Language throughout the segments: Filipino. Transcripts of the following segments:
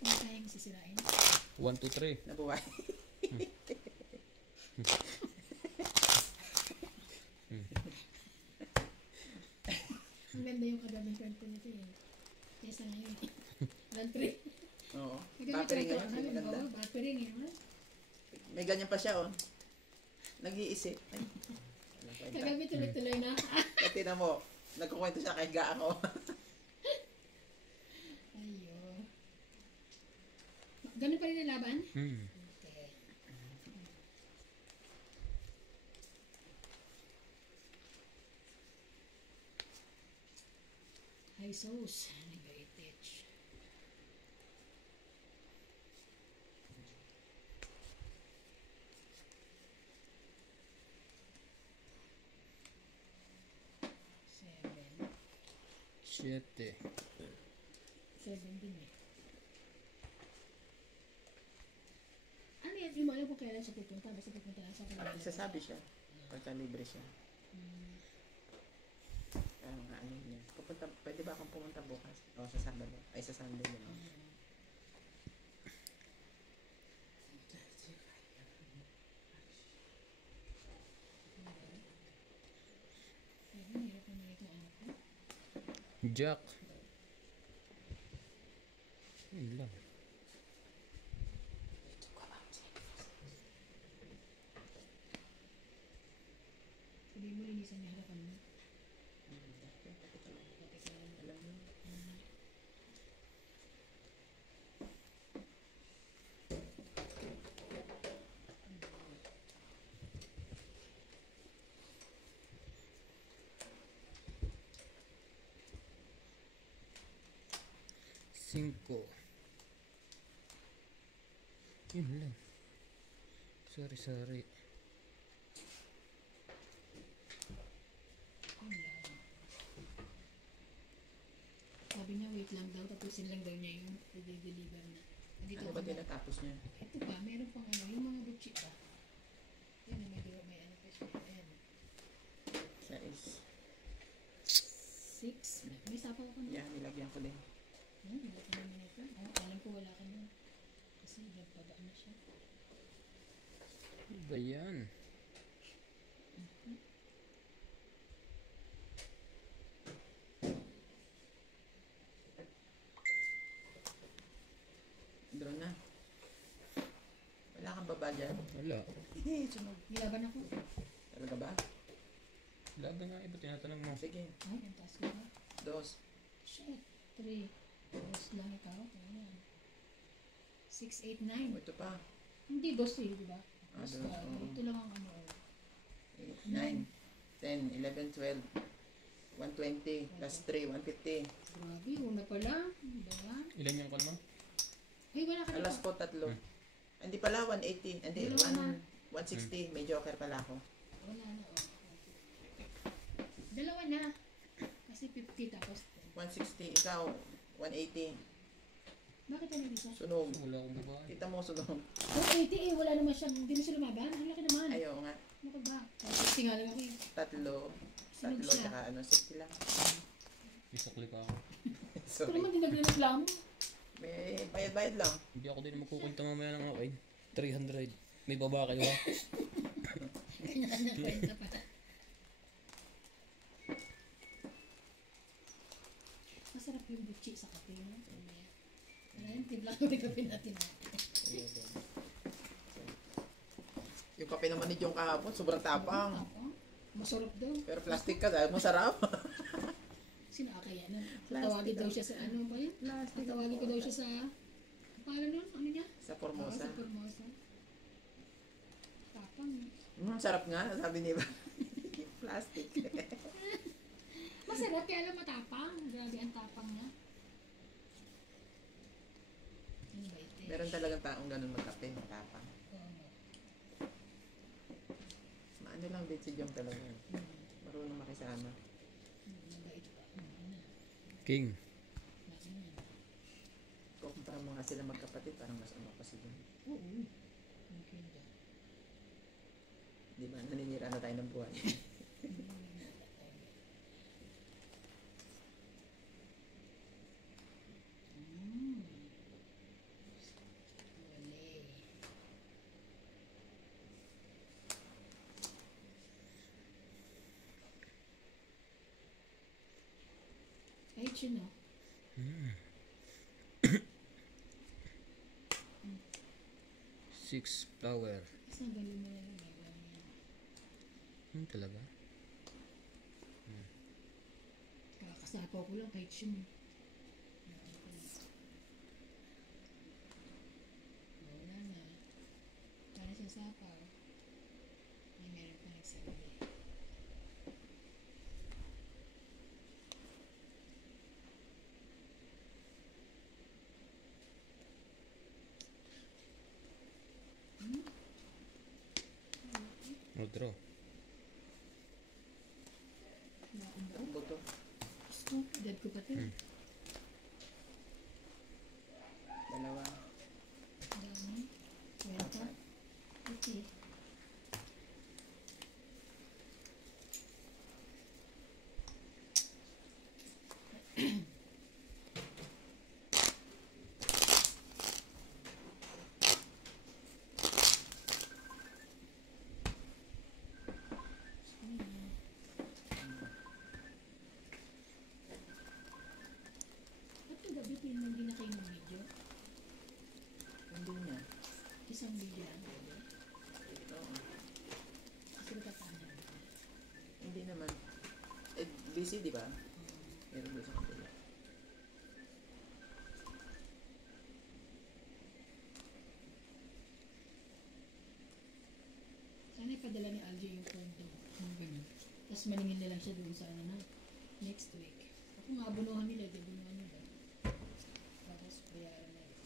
kung kayang sisirain. 1, 2, 3. Nabuhay. Ang ganda yung kagandang kwento nito eh. Kesa ngayon. Land trip. Oo. Nagamit Battery ito. ngayon, hindi maganda. Battery ngayon. May ganyan pa siya, oh. Nag-iisip. Ay, walang kwenta. Nagamit tuloy-tuloy na. Kaya tinan mo, nagkukwento siya kahit ga ako. Ayo. Ganun pa rin ang laban? Hmm. Okay. High sauce. Heritage. Seven. 7. 7 din eh. Ano yan? Yung alam kung kailan siya pupunta. Basta pupunta lang sa kanila. Isasabi siya. Pagka libre siya. Kaya nga, ano niya. Pupunta, pwede ba akong pumunta bukas? O, sa Sabado. Ay, sa Sunday yun. Oh. Ayun, hirap na nito anak ko. Jack. Yun lang. Sabihin mo, linisan niya harapan mo. Alam mo. Cinco. Yun lang. Sorry. Sabi niya, wait lang daw. Tapusin lang daw niya yung i-deliver na. Dito Ano ba tinatapos niya? Ito pa, meron pang ano, yung mga butchik ba? Yan, may ano pa siya. Ayan. Siya is, 6. May sapaw ko na. yan, nilagyan ko din. Wala ka naman ito. Alam ko wala ka nun. Kasi nagpaba na siya. Ano ba yan? Draw na. Wala kang baba dyan. Wala. Sunog. Nilaban ako. Talaga ba? Laban nga iba tinatanong mo. Sige. Ay, ang taas ko ba? 2. Shit. 3. Tapos lang ikaw. Ayan. 6, 8, 9. Ito pa. Hindi, 12, di ba? Ah, Basta, oo. ito lang ang ano. 8, 9, 10, 11, 12, 120, plus 3, 150. Grabe, una pa lang. Diba? Ilan yung kalma? Ay, wala ka Alas po, 3. Hindi pala, 180. Hindi, Dalawa na. 160. May joker pala ako. Wala na, oh. Dalawa na. Kasi 50 tapos 160. Ikaw, 180. bakit ano isa? Sunog. Wala akong babae. Kita mo, sunog. 180 eh, wala naman siyang, hindi na siya lumaban. Ang laki naman. Ayaw nga. Ano ka ba? 60 nga lang ako eh. 3, Sunog siya. tsaka 60 lang. Isakli pa ako. Ito Sorry. naman din nagreklamo. May bayad-bayad lang. Hindi ako din magkukunta mamaya ng away. 300. May baba kayo ha? Kanya-kanya kwenta pa. Masarap yung butchi sa kape. No? Wala yung tibla ko yung kape natin. Yung kape naman ni Jong kahapon, sobrang tapang. Masarap daw. Pero plastic ka dahil masarap. Sino kaya nun? Plastic Tawagin daw daw. siya sa ano ba yun? Plastic. Tawagin ko daw siya sa... Paano nun? Ano niya? Sa Oo, Formosa. sa Formosa. Tapang. Sarap nga, sabi ni ba? Plastic. Masarap kaya lang matapang. Grabe ang tapang niya. Ano ba ito? Meron talagang taong ganun magkape, matapang. Oo. Maano lang din si Jong talaga. Marunong makisama. Mabait pa. King. Lagi na. Kumpara mo nga sila magkapatid, parang mas ano pa si Jong. Oo. Okay daw. Di ba? Naninira na tayo ng buhay. kitchen oh. Six flower. Kasi nagaling mo na yung gagawin niya. Talaga? Kakasapaw ko lang kahit siya. Wala na. Para sa sapaw. May meron pa nagsabi. Draw. Wala akong buo. Ang buto. Gusto, edad ko pa ito. Dalawa. Dami. Kwenta. Okay. Ba't kagabi hindi na kayo ng video? Hindi niya. Isang video lang kagabi. Oo. Kasi katanya. Hindi naman. Eh, busy, di ba? Meron doon sa kapila. Sana ipadala ni Aljo yung kwento ng ganun. Tapos maningin na lang siya doon sa ano na next week. Kung maabunuhan nila, di abunuhan nila. Tapos bayaran na yun.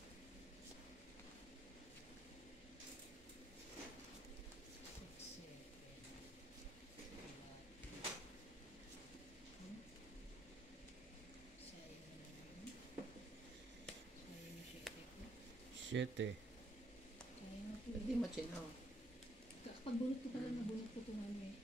6, 7, 8. Sayang na naman. Sayang na 7 ko. 7. Sayang na 2. Hindi mo chinaw. Kapag bunot ko pala, nabunot ko itong ano eh.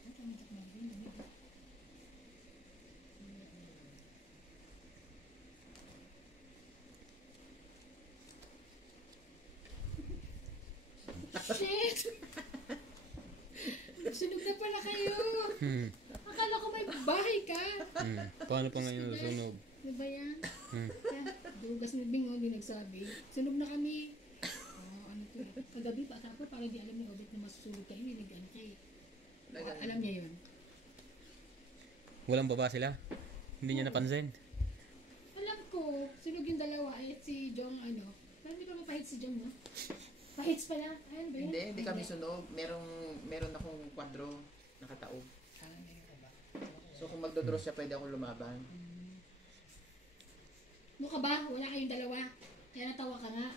Ang tamatak na rin, lamig ah. Shit! Sunog na pala kayo! Akala ko may bahay ka! Paano pa ngayon sunog? Ano ba yan? Hmm. Dugas ni Bing, hindi nagsabi. Sunog na kami. Ano to eh. Kagabi pa, tapos parang di alam ni Obet na masusunog kayo, may nag-ano kayo. Alam niya yun. Walang baba sila? Hindi niya napansin? Alam ko, sunog yung dalawa ay si Jong ano. Pero hindi pa mapahit si Jong, no? Pahits pala. Ayun ba yun? Hindi kami sunog. Meron akong kwadro nakataob. Meron ka ba? So kung magdodraw siya, pwede ako lumaban. Ano ka ba? Wala kayong dalawa. Kaya natawa ka nga.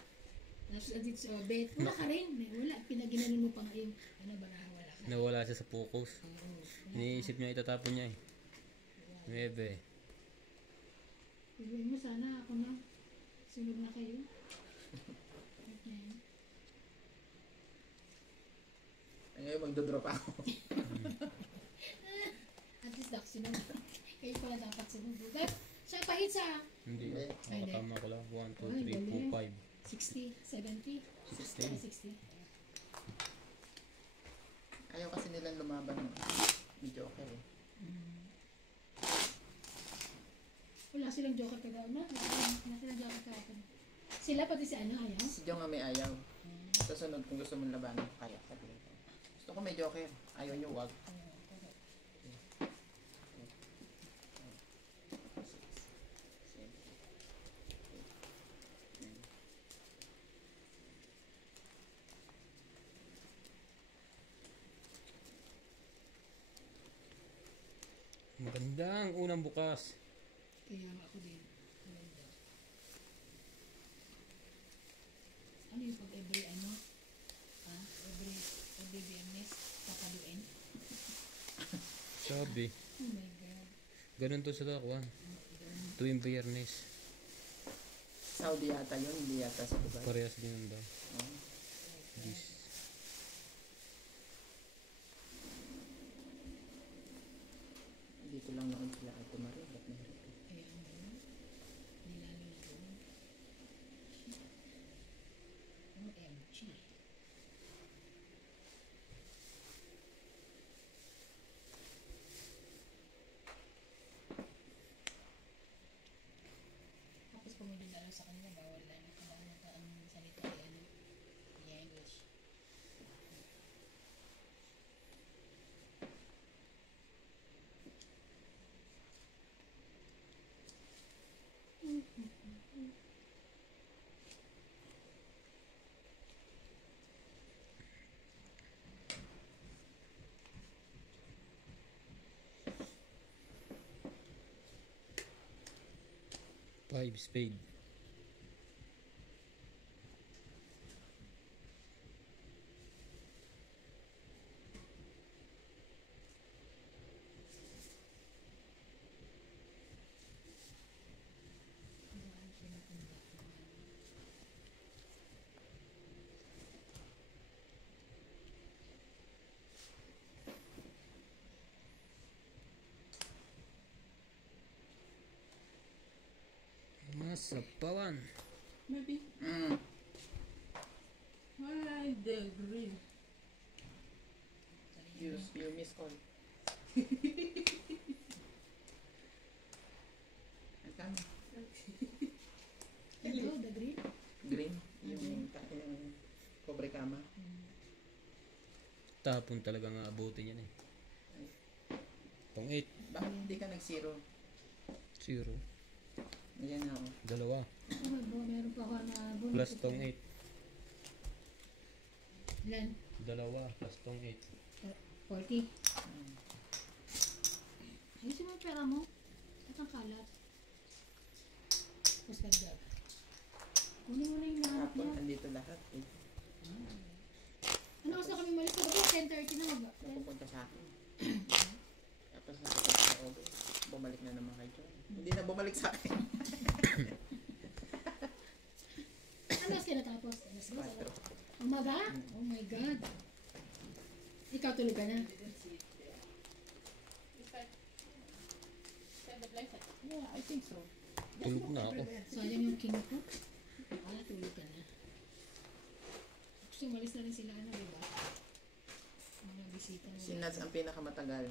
Tapos dito si Obet. Wala ka rin. Wala. Pinaginanon mo pa nga yung ano ba na wala ka. Nawala siya sa focus. Iniisip niya itatapon niya eh. 9. Sabihin mo sana ako na. Sunog na kayo. Okay. Ngayon magdodraw pa ako. At least dak sunod. Kayo pala dapat sunod. Siya pahit sa Hindi. Hindi. Nakatama ko lang. 1, 2, 3, 4, 5. 60, 70. 16. 60. Ayaw kasi nilang lumaban ni Joker eh. Wala silang joker ka daw na. Wala silang joker ka ako. Sila pati si ano ayaw. Si Jong nga may ayaw. Sa sunod, kung gusto mong labanan, kaya sabi nito. Gusto ko may Joker. Ayaw niyo, wag. Maganda ang unang bukas. Kaya nga ako din. Maganda. Ano yung pag every ano? Every Viernes papaluin? Sabi. Oh my God. Ganun to sa Dakuan. Tuwing Biyernes. Saudi yata yun, hindi yata sa Dubai. Parehas din daw. Oh. This. Hindi Dito lang noon sila at tumarin. Ba't mahirap? Kaya ano, nilalo na doon. OMG. Tapos kung may dinalo sa kanila, bawal na ang salita ay ano, English. Five spade. Masapawan. Maybe. Why the green? You miss all. Ang tama. Hello, the green? Green. Yung cobre kama. Tapon talaga nga abutin yan eh. Tong 8. Bakit hindi ka nag-zero? 0. Ayan na, oh. Dalawa. Meron pa ako na bonus. Plus tong 8. Ilan? Dalawa. Plus tong 8. 40. Ayusin mo yung pera mo. At ang kalat. Tapos ganda. Kunin mo na yung nahanap Hapon, niya. andito lahat. Eh. Ano oras na kami malis? Sabi ko, 10:30 na mag- Napupunta sa akin. Tapos napupunta sa Ogo. Bumalik na naman kay John. Hindi na bumalik sa akin. Ano oras ka natapos? Alas 2? 4. Umaga? Oh my God. Ikaw tulog ka na? Yeah, I think so. Tulog na ako. Sayang yung king ko. Tulog ka na. Gusto umalis na rin sila, ano, diba? Mga bisita mo. Si Nats ang pinakamatagal.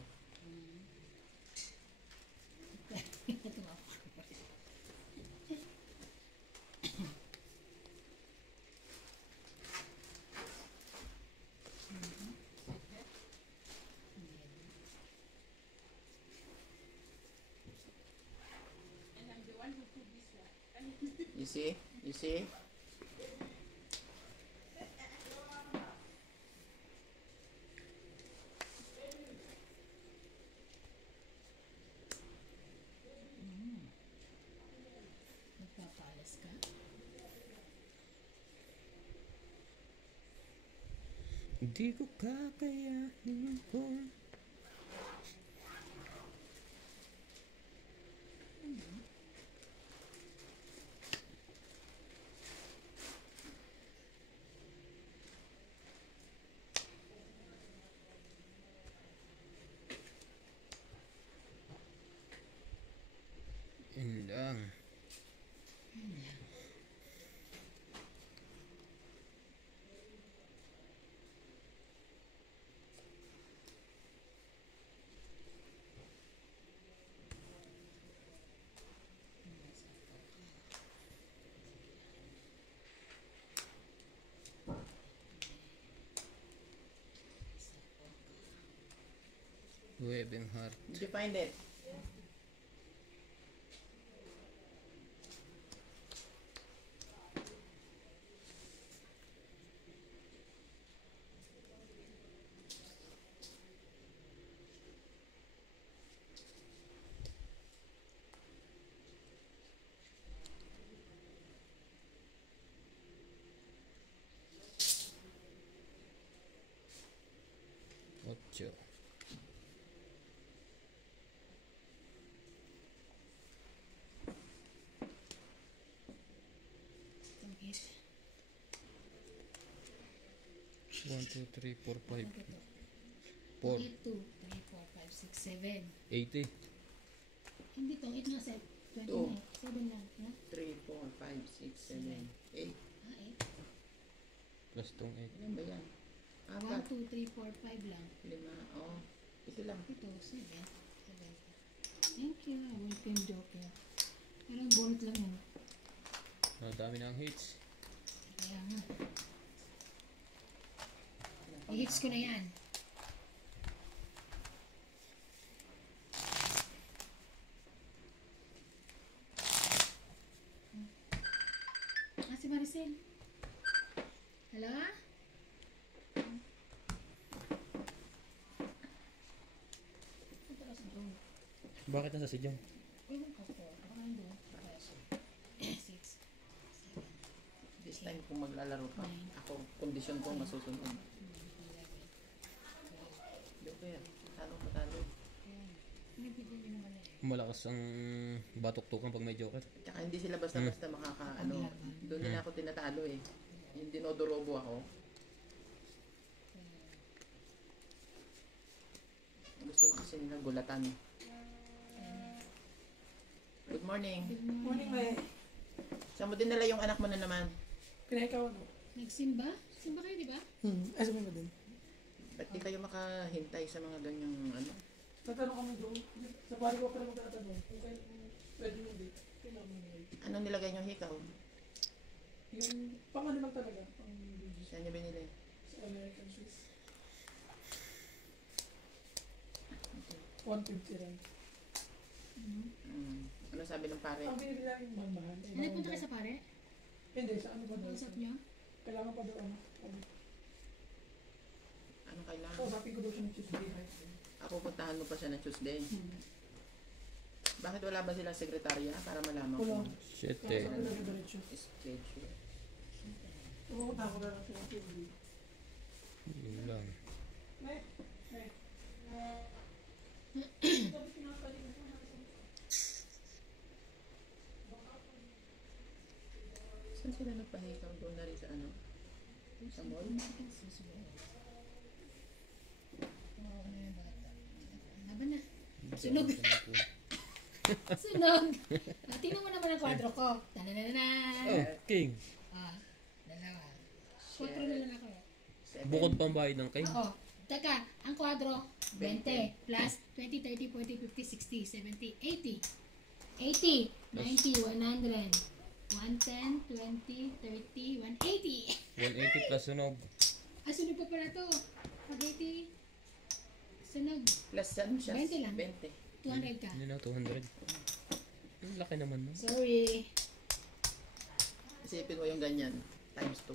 Tumawa ko. You see? You see? Nagpapalas ka? Hindi ko kakayanin kung yun lang. Webbing heart. Did you find it? Ocho. Itong hit. 1, 2, 3, 4, 5. Ano to? 4. 8, 2, 3, 4, 5, 6, 7. 80. Hindi to, 8 nga set. 20 Two. na. 7 lang. Ha? 3, 4, 5, 6, 7, 8. Ah, 8. Plus tong 8. Ilan ba yan? 1, 4, 2, 3, 4, 5 lang. 5. Oh, ito lang. Ito, 7. 7. Thank you. Welcome, Joker. Parang bonus lang yun. Ang dami ng hits. Kaya nga. I-hits ko na yan. Ah, si Maricel. Hello? Ito kasi doon. Bakit nasa si Jong? Ewan ko po. Baka nandun. 6. This time kung maglalaro pa, ako, kondisyon ko masusunod. 11. Dito yan. Patalo. Pinipigyan nyo naman eh. Malakas ang batok-tukan pag may joker. Tsaka hindi sila basta-basta ano, doon nila ako tinatalo eh. Yung dinodorobo ako. Gusto na kasi nila gulatan. Good morning. Morning, May. Saan mo dinala yung anak mo na naman? Pinakaw ano? Nagsimba? Simba kayo, di ba? Ay, sabi mo din. Ba't di kayo makahintay sa mga ganyang ano? Tatanong kami doon. Sa pari ko pala magtatanong. Kung kayo pwede mo date. Kailangan mo nilagay. Ano nilagay nyo hikaw? Yung pang ano lang talaga. Pang BG Saan nyo binili? sa American Swiss. 150 lang. Ano sabi ng pare? Ang binibili namin yung mahal. Ano punta kayo sa pare? Hindi, sa ano pa daw. Kausap niyo? Kailangan pa daw ano. Anong kailangan? Kausapin ko daw siya ng Tuesday night. Ako puntahan mo pa siya ng Tuesday. Bakit wala ba sila sekretarya para malaman ko? Wala. Shit Kaya eh. sa kanila diretso. Schedule. Pupunta ko na lang siya ng Tuesday. Yun lang. May. Saan sila nagpahikaw? Doon na rin sa ano? Sa mall? Laban na. Sunog. Sunog. Ah, tingnan mo naman ang kwadro ko. Tananana. Oh, king. Ah, dalawa. 4 na lang ako. Bukod pang bayad ng king. Oo. Teka, ang kwadro, 20 plus 20, 30, 40, 50, 60, 70, 80. 80, 90, 100. 110, 20, 30, 180. 180 plus sunog. Ah, sunog pa pala to. Pag 80, sunog. Plus ano siya? 20 lang. 20. 200 ka. Hindi na, 200. Ang laki naman mo. Sorry. Isipin mo yung ganyan. Times 2.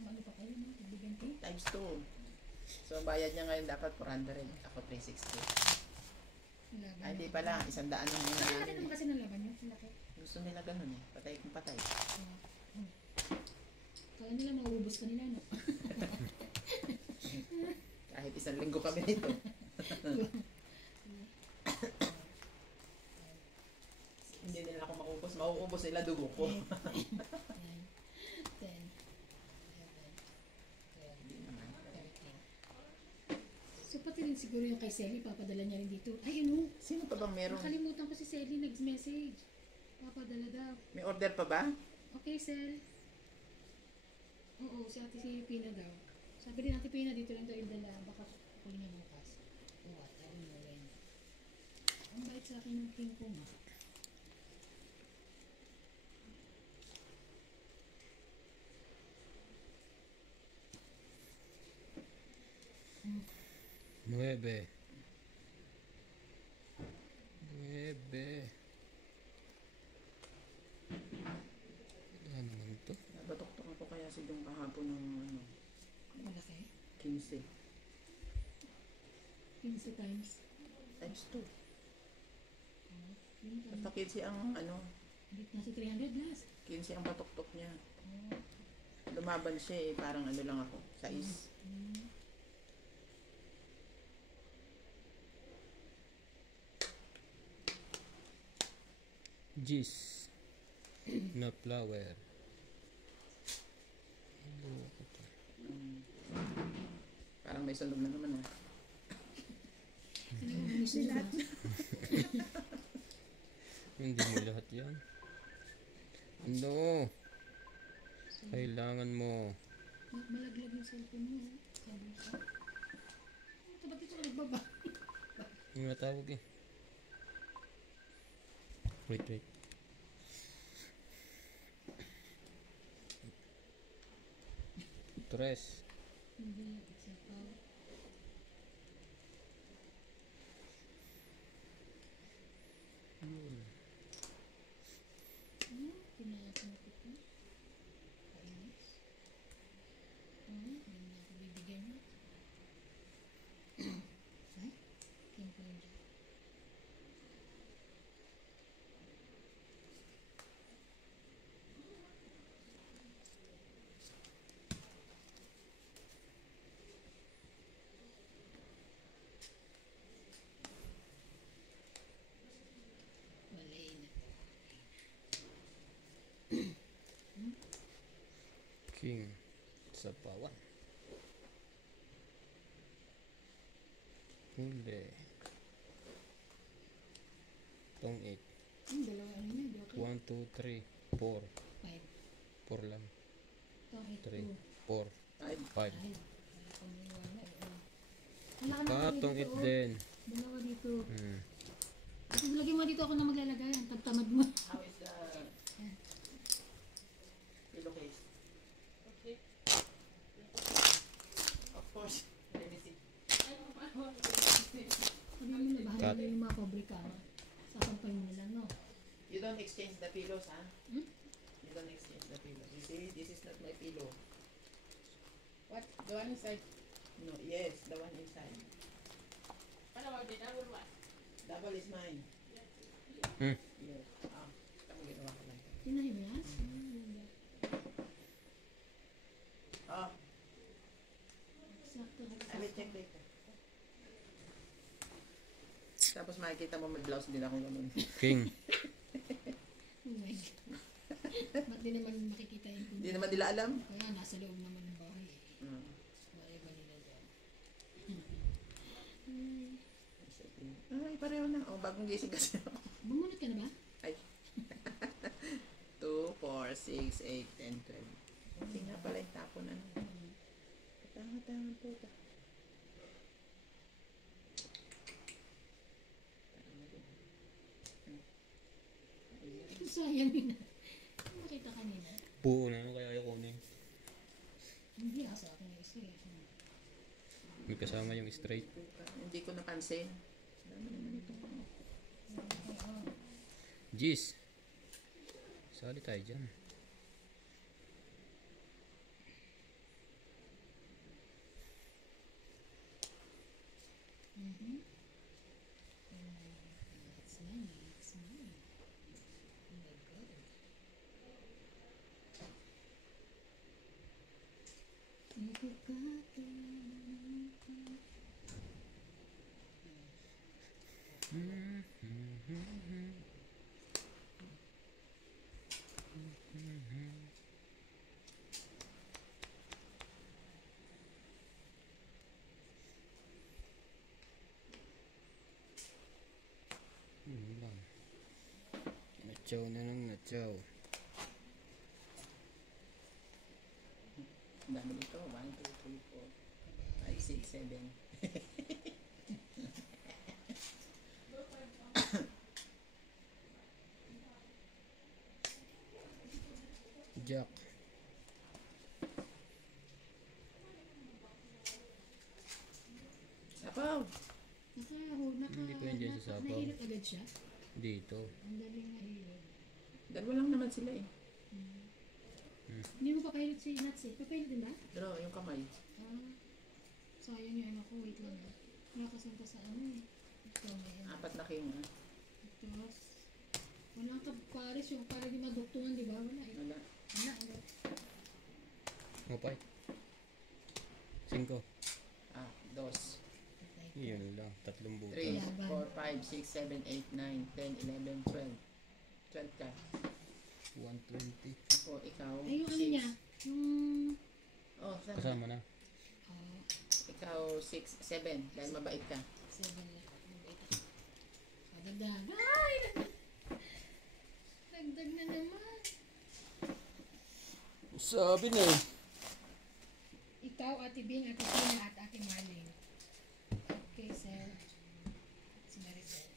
Ano pa kayo, no? Bigyan ko. Times 2. So, ang bayad niya ngayon dapat 400. Ako 360. Laban. Ay, di pala. 100 ang Ang laki nangyayari. naman kasi ng laban nyo. Ang laki. Gusto nila ganun eh. Patay kung patay. Kaya nila mauubos ka nila, no? Kahit 1 linggo kami dito. Hindi nila ako maubos. Mauubos nila dugo ko. 9, 10, 11, 12. Hindi naman. 13. So, pati rin siguro yung kay Selly, papadala niya rin dito. Ay, ano? Sino pa bang meron? Nakalimutan ko si Selly, nag-message. Papadala daw. May order pa ba? Okay, Sel. Oo, si Ate si Pina daw. Sabi rin Ate Pina, dito lang daw yung dala. Baka kukunin niya bukas. O what? I don't know when. Ang bait sa akin ng king ko nga. Nuebe. Nuebe. Ano naman to? Nabatok-tok ako kaya si Dong kahapon ng ano, Malaki. 15. 15 times. Times 2. Yun, Basta 15 ang ano, nasa 300 last. 15 ang patok-tok niya. Lumaban siya eh, parang ano lang ako, size. Gis. Na flower. Parang may sunog na naman ah. Hindi mo binisulat. Hindi mo lahat yan. Ano? Kailangan mo. Malaglag yung cellphone mo. Sabi ko. Ito ba't ito ka nagbaba? Yung natawag eh. Wait. Tres. Hindi. Isa pa. Pinapinapit mo. Kainis. Hindi na ako bibigyan mo. Ay, king ko yun dyan. Wala na. King. Sa pawan. Huli. Tong 8. Yung dalawa ano niya, joke. 1, 2, 3, 4. 5. 4 lang. Ito, 3, 8, 4, 5. 2. Ay, wala kang maniwala eh. Wala ka na Patong dito, 8 oh. din. Dalawa dito. Hmm. Kasi lagyan mo dito ako na maglalagay. Ang tagtamad mo. How is the pillowcase? Okay. Of course. Let me see. Sabi mo na bahala na yung mga pabrika. Sakampay mo na lang, no? You don't exchange the pillows, ha? Hmm? You don't exchange the pillow. You see, this is not my pillow. What? The one inside. No, yes, the one inside. Ano the double one? Double is mine. Hmm. Yes. Tama ginawa ko lang. Tinahimlas? Oh, Sakto. I will check later. Tapos makikita mo may blouse din ako ganun. King. Oh my God. Ba't di naman makikita yung kundi? Hindi naman nila alam. Kaya nasa loob naman ng bahay eh. Hmm. Wala ba nila dyan? Ay, pareho na. Oh, bagong gising kasi ako. Bumunot ka na ba? Ay. 2, 4, 6, 8, 10, 12. Hindi nga pala yung tapo na. Tama, puta. Sayang yun. Nakita kanina. Buo na ano kaya ayaw kunin. Hindi sa akin yung isa eh. May kasama yung straight. Hindi ko napansin. Dami naman ito. Jeez. Sali tayo dyan. It's mine. It's mine. Oh my God. Ikaw ka Yun lang. Natsaw na lang natsaw. Ang dami nito. 1, 2, 3, 4, 5, 6, 7. Jack. Sapaw! Hindi pa yun dyan sa sapaw. Nahilot agad siya. Dito. Ang daling nahilot. Dalawa lang naman sila eh. Hindi mo pa kahilot si Nuts eh. Papahilot din ba? Pero yung kamay. Ah, sayang yung ano ko. Wait lang ah. Nakasanta sa ano eh. Ito may ano. 4 na king. Tapos, wala ka pares yung para di maduktungan, di ba? Wala eh. Wala. Wala. Wala. Mapay. 5. 2. Yun lang. 3 butas. 3, Laban. 4, 5, 6, 7, 8, 9, 10, 11, 12. 12 ka. 120. O, ikaw. Ay, yung ano 6. niya? Yung... Oh, sana. Kasama na. Oh, Ikaw 6, 7. Dahil mabait ka. 7 na. Dagdag. Ay! Dagdag na naman. Sabi na eh. Ikaw, Ate Bing, Ate Tina, at Ate Marlene. Okay, sir. Si Maricel.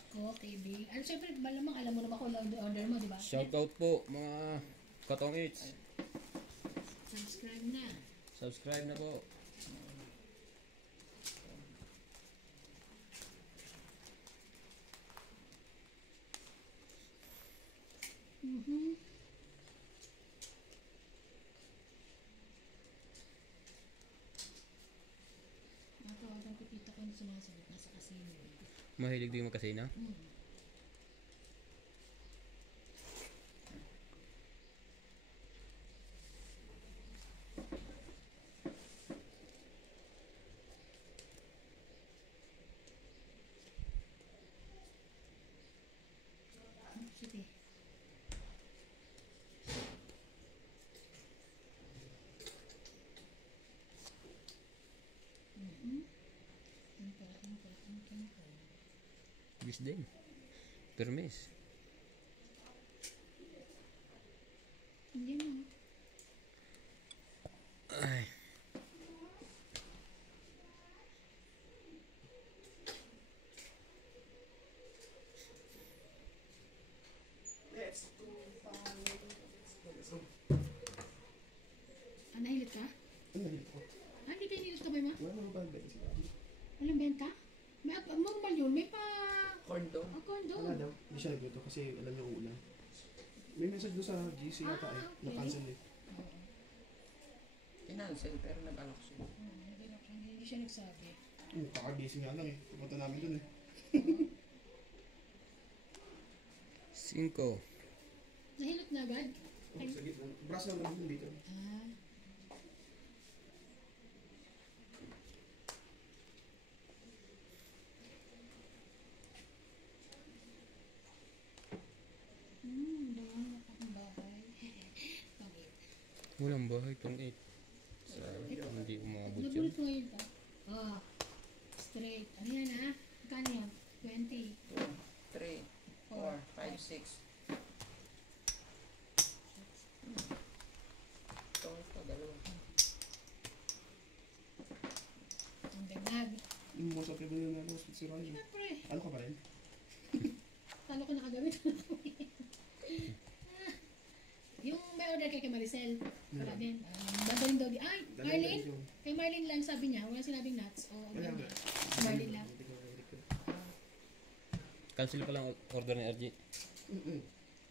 Ako, kay Bing. Ano, syempre, malamang alam mo naman kung order mo, di ba? Shoutout po mga Katong Eats. Subscribe na. Subscribe na po. Natawagan ko tita ko yung sumasagot na sa casino. Mahilig din magkasina. Sige. Bis din. Permis. Hindi mo. Ay. Ah, nahilit ka? Ano yun po? Ah, hindi tayo nilit ka ba, ma? Wala naman ba ang benta siya? Walang benta? May normal yun. May pa... Corn dog. Ako, do. Wala daw. Hindi siya nagluto kasi alam niya uulan. May message doon sa GC yata eh. okay. Na-cancel eh. Kinancel pero nag-alok siya. Hindi siya nagsabi. Kaka-busy nga lang eh. Pupunta namin doon eh. 5. Nahilot na agad? Oh, sa gitna. Brass lang naman dito. Ah. Bangang akong bahay. Pangit. Walang bahay tong 8. Hindi umabot yun. Nagulit ko ngayon to. Oh. Straight. Ano yan ah? Magkano yan? 20. 2, 3, 4, 5, 6. Ito, dalawa. Ang dagdag. Yung most of the video na lost si Roger. Siyempre. Ano ka pa rin? Talo ko nakagamit. Yung may order kay Maricel. Wala din. Dadaling daw. Ay, Marlene? Kay Marlene lang sabi niya. Wala sinabing nuts. O, Wala order nga. niya. Si Marlene lang. Cancel pa lang order ni RG.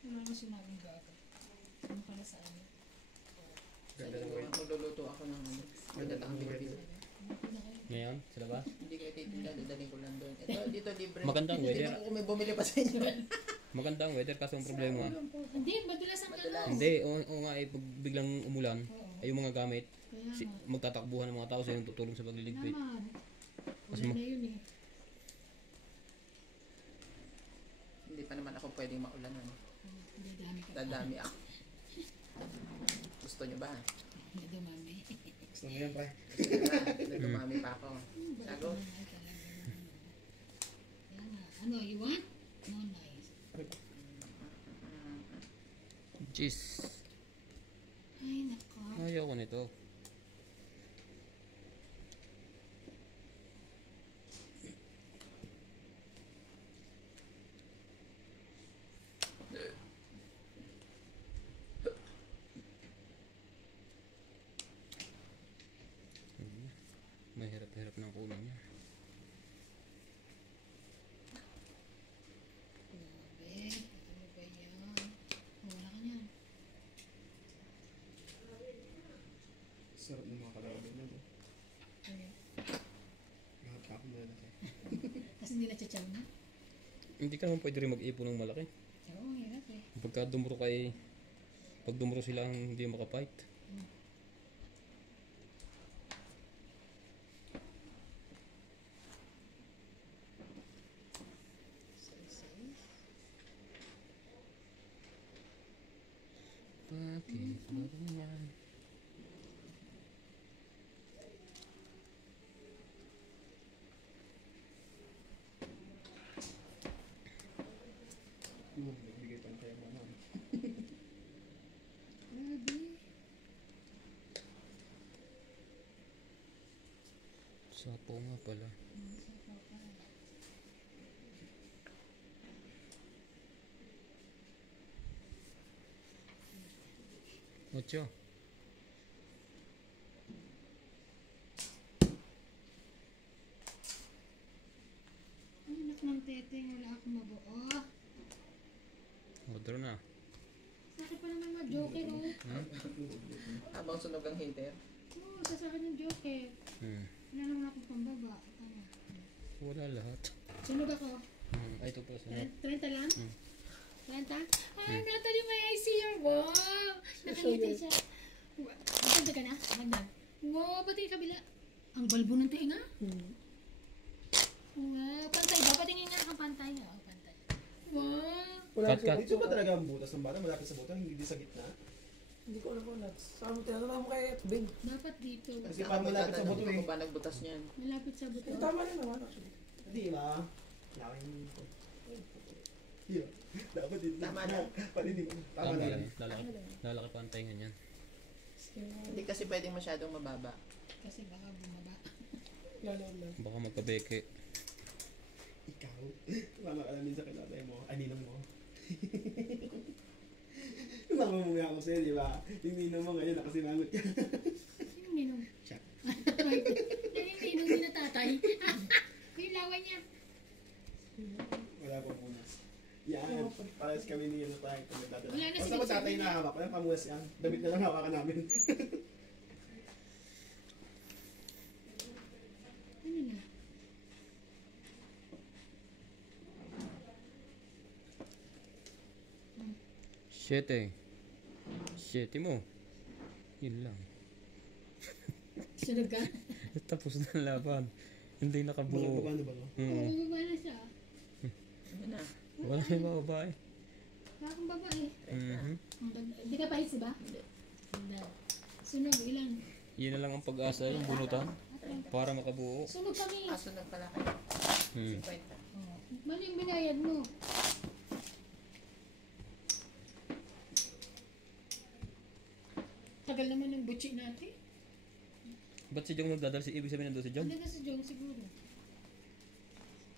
Wala naman sinabing gaga. Ano pala sa amin? Sa linggo, magluluto ako ng ano. Magdatang bibili. Ngayon, sa labas. Hindi kayo titinda, dadaling ko lang doon. Ito, dito libre. Magandang Hindi weather. mo may bumili pa sa inyo. Maganda ang weather kaso ang problema. Hindi, madalas ang Madalas. ano. Hindi, o nga eh, pag biglang umulan, Oo. ay yung mga gamit, Kaya nga. magtatakbuhan ng mga tao sa yung tutulong sa pagliligpit. Naman. Kasi Wala mo- na yun eh. Hindi pa naman ako pwedeng maulanan. Hindi dami ka. Dadami ako. Gusto nyo ba? Hindi dumami. Gusto mo yan, pre? Gusto nyo ba? Nagdumami pa ako. Sagot. Ay, talaga naman. Kaya nga. Ano, you want? No, nice. Jeez. Ay, nako. Ayaw ko nito. Mahirap-hirap ng kulang niya. Grabe. Ano ba yan? Wala ka niyan. Sarap ng mga kalagayan nyo. Ayun. Lahat ako na natin. Kasi hindi na-chacham na. Hindi ka naman pwede rin mag-ipon ng malaki. Oo, hirap eh. Pag dumuro sila hindi makapight. Bakit ba ganyan? Nagbigay pa tayo naman. Grabe. Sapo nga pala. Ocho. Ang anak ng teteng, wala akong mabuo. Otro na. Sakit pa naman ma-joker, oh. Habang sunog ang heater. Oo, sasakit ng joker. Wala naman akong pambaba. Ano? Wala lahat. Sunog ako. Ay, ito pala sunod. 30 lang? 30? Ah, Natalie, may I see your wow! Nakangiti siya. Maganda ka na? Maganda. Wow, pati yung kabila. Ang balbo ng tenga? Wow, pantay ba? Patingin nga ang pantay. Oo, pantay. Wow! Wala Cut, cut. dito ba talaga ang butas ng bata? Malapit sa butas, hindi sa gitna? Hindi ko alam kung saan mo tinatanong mo kay Ben. Dapat dito. Kasi parang malapit sa buto Tatanungin eh. ko ba nagbutas niyan? Malapit sa buto. Tama rin naman actually. Hindi ba? Laking... Iya. Dapat dito. Tama na. Palinig. Tama Tama na. lang. Lalaki pa ang tainga niyan. Hindi kasi pwedeng masyadong mababa. Kasi baka bumaba. Lalo lang. Baka magkabeke. Ikaw. Mama ka namin sa kinatay mo. Aninong mo. Mamamumuya ako sa'yo, di ba? Yung ninong mo ngayon, nakasimangot ka. Sinong ninong? Siya. Yung ninong ni na tatay. Yung lawan niya. Wala pa punas. Yan. Parehas kami ni ano tayo. Wala na Basta mo tatay na hawak. Walang pamunas yan. Damit na lang hawakan namin. Ano na? Siyete. Siyete mo. Yun lang. Sunog ka? Tapos na ang laban. Hindi nakabuo. Paano ba? Oo, baba na siya. Ano na? Wala may mga babae. Wala akong babae. Hindi ka pahit, diba? Hindi. Hindi. Sunog, ilan? Yun na lang ang pag-asa yung bunutan. Para makabuo. Sunog kami. Sunog pala kayo. 50. Mali yung binayad mo. Tagal naman ng butchi natin. Ba't si Jong nagdadal? Ibig sabihin nandun si Jong? Ano na si Jong siguro?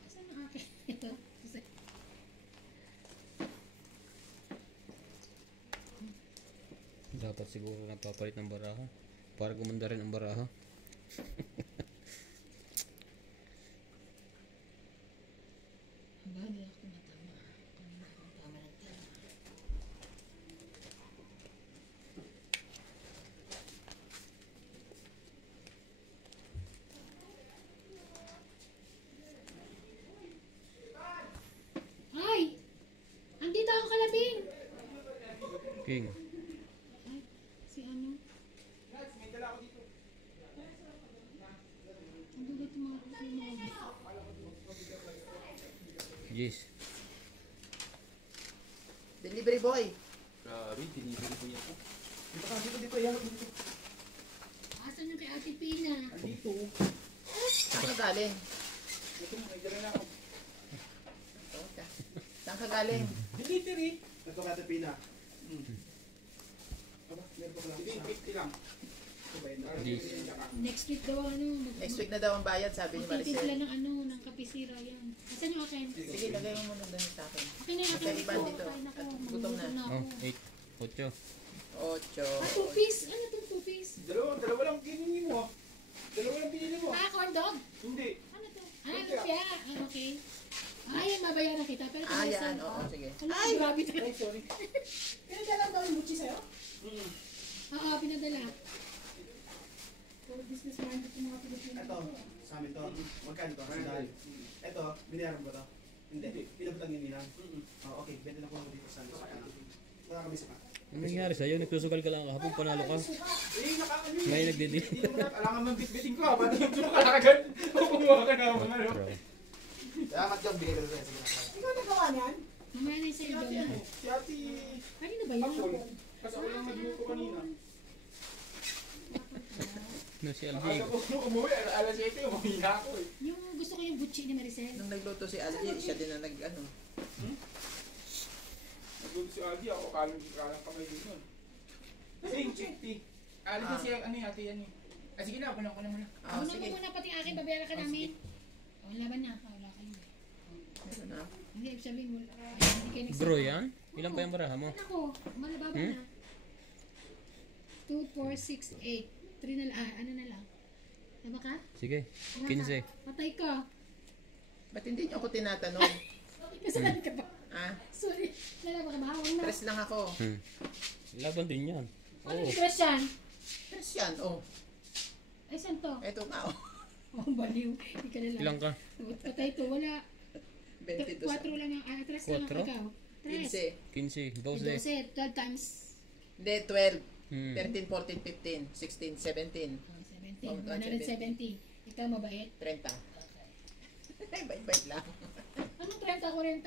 Saan ang akin? Ito. Dapat siguro nagpapalit ng baraha. Para gumanda rin ang baraha. Haba, hindi ako matama. Kanina akong tama ng tama. Ay! Andito ako kalabing! King. Ay, si ano? Ang dito mga Yes. Delivery boy! Grabe, tinibili ko yan. Dito ka, dito. Yan. Dito. Asan yung kay Ate Pina? Dito. Saan ka galing? Ito, may dala na ako. Saan ka galing? Delivery. Ito ka, Pina. Aba, meron pa pala. 50 lang. Ito ba yun? Yes. Next week daw ano? Next week na daw ang bayad, sabi ni Magtitimpla Maricel. ng ano, ng kapisira yan. Asan yung akin? Sige, lagay mo muna doon sa akin. Akin na yung akin. Magkaiba dito. Kain ako. Gutom na. Magugutom Oh, ako. 8. 8. 8. Ah, 2 piece? Ano itong 2 piece? Dalawa lang binili mo. Dalawa lang binili mo. Ah, corn dog? Hindi. Ano to? Ah, lumpia. Ah, okay. Ah, yan, mabayaran kita. Pero Ah, yan. Oo, sige. Ay, grabe to. Ay, sorry. Pinadala daw yung butchi sa'yo? Oo, pinadala. Puro business minded yung mga Pilipino. Ito, sa amin to. Magkano to? Sandal. Ito, binayaran ba to? Hindi. Pinabot lang yun nilang. Oh, okay, benta na ko lang dito sa amin. Wala kami saka. Ano nangyari sa'yo? Nagsusugal ka lang kahapon, panalo ka. Eh, nakakano yun. Ngayon nagdidil. Hindi mo na, alangan mang bitbitin ko ha. Paano yung suka ka agad? Kumuha ka naman ano. Salamat yung bigay ko sa'yo. Ikaw nagawa niyan? Mamaya na yung sa'yo, Si John. Ate Kanino ba yun? Apple. Kasi ako lang nagluto kanina. No, si Alvin. Akala ko nung umuwi, alas 7, umuwi na ako eh. Yung gusto ko yung butchi ni Maricel. Nung nagluto si Algie, siya din na nag-ano. Gagi ako, kalang kamay din nun. Sige, 50. Alis na siya, ano yung ate yan eh. Ah, sige na, kunan ko na muna. Ah, Ano sige. mo muna pati akin, babayaran ka namin. O, laban na. Wala kayo. Meron na. Hindi, ibig sabihin mo. Ay, hindi kayo nagsabi. Bro yan? Ilan pa yung baraha mo? Ako, malababa Hmm? na. 2, 4, 6, 8. 3 na lang. Ano na lang? Tama ka? Sige, Tama 15. ka? Patay ka. Ba't hindi niyo ako tinatanong? Kasalanan ka ba? Ah, Sorry. Lala ba ka mahawang na? tres lang ako. Laban din yan. Ano Oo. yung dress yan? Tres yan, oh. Ay, saan to? Eto nga, oh. Oh, baliw. Hindi ka na lang. Ilang ka? Patay to. Wala. 22 sa... 4 lang ang, tres lang Kwatro? ang ikaw. Tres. 15. 15, 12. 12. 12 times Hindi, 12. Hmm. 13, 14, 15, 16, 17, 17. Oh, 170. Ikaw mabait. 30. Ay, bait-bait lang. Anong 30, 40,